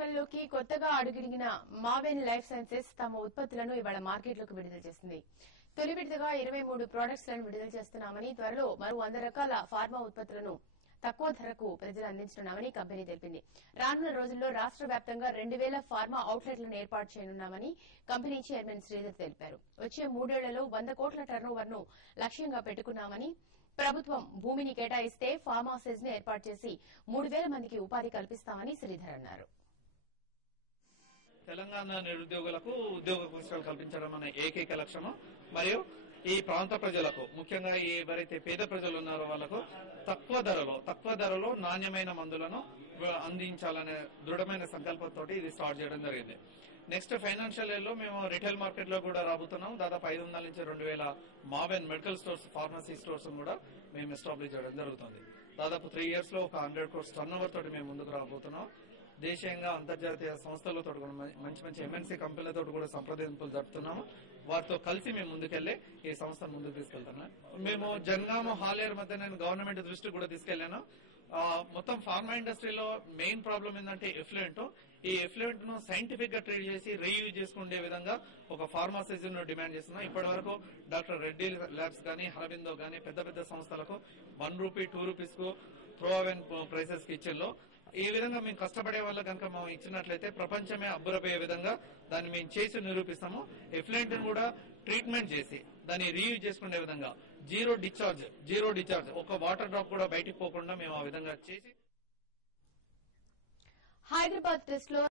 రంగంలోకి కొత్తగా అడుగిడిగిన Maven life sciences తమ ఉత్పత్తులను ఇవాళ మార్కెట్లోకి విడుదల చేసింది. తొలి విడతగా 23 ప్రొడక్ట్స్ లను విడుదల చేస్తున్నామని, త్వరలో మరో 100 రకాల ఫార్మా ఉత్పత్తులను తక్కువ ధరకు ప్రజలు అందించనున్నామని కంపెనీ తెలిపింది. రానున్న రోజుల్లో రాష్ట్ర వ్యాప్తంగా 2000 ఫార్మా అవుట్లెట్లను ఏర్పాటు చేయనున్నామని కంపెనీ చైర్మన్ శ్రీధర్ తెలిపారు. వచ్చే 3 ఏళ్లలో 100 కోట్ల టర్నోవర్ ను లక్ష్యంగా పెట్టుకున్నామని, ప్రభుత్వం భూమిని కేటాయిస్తే ఫార్మాసిస్ ను ఏర్పాటు చేసి 3000 మందికి ఉపాధి కల్పిస్తామని శ్రీధర్ అన్నారు. తెలంగాణ నిరుద్యోగులకు ఉద్యోగ అవకాశాలు కల్పించడం అనే ఏకైక లక్ష్యము. మరియు ఈ ప్రాంత ప్రజలకు, ముఖ్యంగా ఎవరైతే పేద ప్రజలు ఉన్నారో వాళ్లకు తక్కువ ధరలో నాణ్యమైన మందులను అందించాలనే దృఢమైన సంకల్పంతో ఇది స్టార్ట్ చేయడం జరిగింది. నెక్స్ట్ ఫైనాన్షియల్ ఇయర్ లో మేము రిటైల్ మార్కెట్ లో కూడా రాబోతున్నాం. దాదాపు 500 నుంచి 2000 Maven medical stores, pharmacy stores కూడా మేము ఎస్టాబ్లిష్ చేయడం జరుగుతుంది. దాదాపు 3 ఇయర్స్ లో ఒక 100 crores టర్నోవర్ తోటి మేము ముందుకు రాబోతున్నాం. దేశీయంగా అంతర్జాతీయ సంస్థలతో కూడా మంచి ఎంఎన్సీ కంపెనీలతో కూడా సంప్రదింపులు జరుపుతున్నాము. వారితో కలిసి మేము ముందుకెళ్లి ఈ సంస్థను ముందుకు తీసుకెళ్తున్నాం. మేము జనగామ హాలియర్ మధ్య నేను గవర్నమెంట్ దృష్టికి కూడా తీసుకెళ్లాను. మొత్తం ఫార్మా ఇండస్ట్రీలో మెయిన్ ప్రాబ్లం ఏంటంటే ఎఫ్లూయెంట్. ఈ ఎఫ్లూయెంట్ ను సైంటిఫిక్ గా ట్రీట్ చేసి రీయూజ్ చేసుకునే విధంగా ఒక ఫార్మాసిస్ ను డిమాండ్ చేస్తున్నాం. ఇప్పటి వరకు డాక్టర్ రెడ్డి ల్యాబ్స్ గానీ, హరబిందో గానీ పెద్ద సంస్థలకు 1 రూపీ 2 రూపీస్ కు థ్రోఅవెన్ ప్రైసెస్ కి ఇచ్చిల్లో. ఈ విధంగా మేము కష్టపడే వాళ్ళ కనుక మేము ఇచ్చినట్లయితే ప్రపంచమే అబ్బురపోయే విధంగా దాన్ని మేము చేసి నిరూపిస్తాము. ఎఫ్లూయెంట్ ను కూడా ట్రీట్మెంట్ చేసి దాన్ని రీయూజ్ చేసుకునే విధంగా జీరో డిశ్చార్జ్ ఒక వాటర్ డ్రాప్ కూడా బయటికి పోకుండా మేము ఆ విధంగా చేసి హైదరాబాద్ టెస్ట్ లో